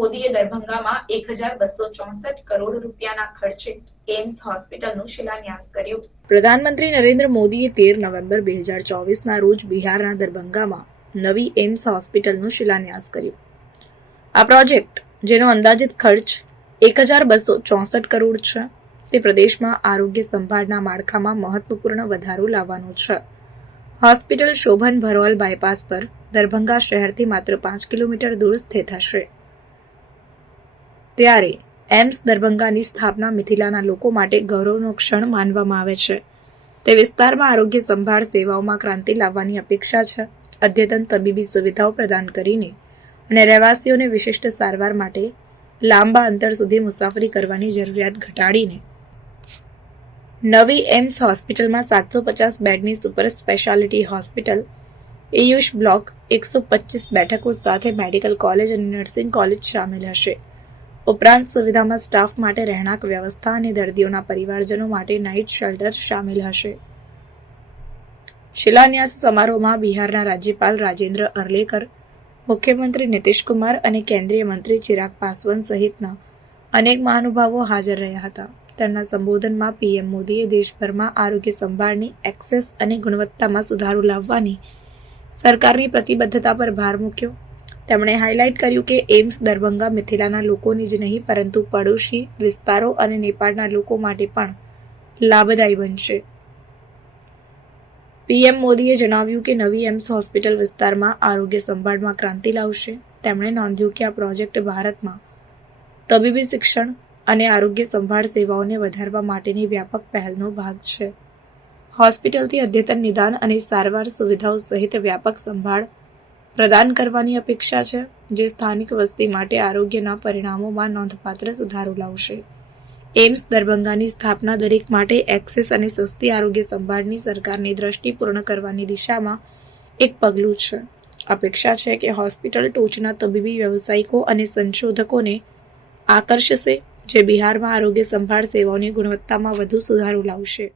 મોદીએ દરભંગામાં 1264 કરોડ રૂપિયાના ખર્ચે એમ્સ હોસ્પિટલનો શિલાન્યાસ કર્યો। પ્રધાનમંત્રી નરેન્દ્ર મોદીએ 13 નવેમ્બર 2024ના રોજ બિહારના દરભંગામાં નવી એમ્સ હોસ્પિટલનો શિલાન્યાસ કર્યો। આ પ્રોજેક્ટ, જેનો અંદાજિત ખર્ચ 1264 કરોડ છે, તે પ્રદેશમાં આરોગ્ય સંભાળના માળખામાં મહત્વપૂર્ણ વધારો લાવવાનો છે। હોસ્પિટલ શોભન ભરોલ બાયપાસ પર દરભંગા શહેરથી માત્ર 5 કિલોમીટર દૂર સ્થિત હશે। ત્યારે એમ્સ દરભંગાની સ્થાપના મિથિલાના લોકો માટે ગૌરવનો ક્ષણ માનવામાં આવે છે। તે વિસ્તારમાં આરોગ્ય સંભાળ સેવાઓમાં ક્રાંતિ લાવવાની અપેક્ષા છે। અદ્યતન તબીબી સુવિધાઓ પ્રદાન કરીને અને રહેવાસીઓને વિશિષ્ટ સારવાર માટે લાંબા અંતર સુધી મુસાફરી કરવાની જરૂરિયાત ઘટાડીને નવી એમ્સ હોસ્પિટલમાં 750 બેડની સુપર સ્પેશિયાલિટી હોસ્પિટલ, એયુષ બ્લોક, 125 બેઠકો સાથે મેડિકલ કોલેજ અને નર્સિંગ કોલેજ શામેલ હશે। ઉપરાંત સુવિધામાં સ્ટાફ માટે રહેણાંક વ્યવસ્થા અને દર્દીઓના પરિવારજનો માટે નાઇટ શેલ્ટર શામેલ હશે। શિલાન્યાસ સમારોહમાં બિહારના રાજ્યપાલ રાજેન્દ્ર અર્લેકર, મુખ્યમંત્રી નીતિશ કુમાર અને કેન્દ્રીય મંત્રી ચિરાગ પાસવાન સહિતના અનેક મહાનુભાવો હાજર રહ્યા હતા। તેમના સંબોધનમાં પીએમ મોદીએ દેશભરમાં આરોગ્ય સંભાળની એક્સેસ અને ગુણવત્તામાં સુધારો લાવવાની સરકારની પ્રતિબદ્ધતા પર ભાર મૂક્યો। તેમણે હાઇલાઇટ કર્યું કે એમ્સ દરભંગા મિથિલાના લોકોની જ નહીં પરંતુ પડોશી વિસ્તારો અને નેપાળના લોકો માટે પણ લાભદાયી બનશે। પીએમ મોદીએ જણાવ્યું કે નવી એમ્સ હોસ્પિટલ વિસ્તારમાં આરોગ્ય સંભાળમાં ક્રાંતિ લાવશે। તેમણે નોંધ્યું કે આ પ્રોજેક્ટ ભારતમાં તબીબી શિક્ષણ અને આરોગ્ય સંભાળ સેવાઓને વધારવા માટેની વ્યાપક પહેલનો ભાગ છે। હોસ્પિટલથી અદ્યતન નિદાન અને સારવાર સુવિધાઓ સહિત વ્યાપક સંભાળ પ્રદાન કરવાની અપેક્ષા છે, જે સ્થાનિક વસ્તી માટે આરોગ્યના પરિણામોમાં નોંધપાત્ર સુધારો લાવશે। એમ્સ દરભંગાની સ્થાપના દરેક માટે એક્સેસ અને સસ્તી આરોગ્ય સંભાળની સરકારની દ્રષ્ટિ પૂર્ણ કરવાની દિશામાં એક પગલું છે। અપેક્ષા છે કે હોસ્પિટલ ટોચના તબીબી વ્યવસાયિકો અને સંશોધકોને આકર્ષશે, જે બિહારમાં આરોગ્ય સંભાળ સેવાઓની ગુણવત્તામાં વધુ સુધારો લાવશે।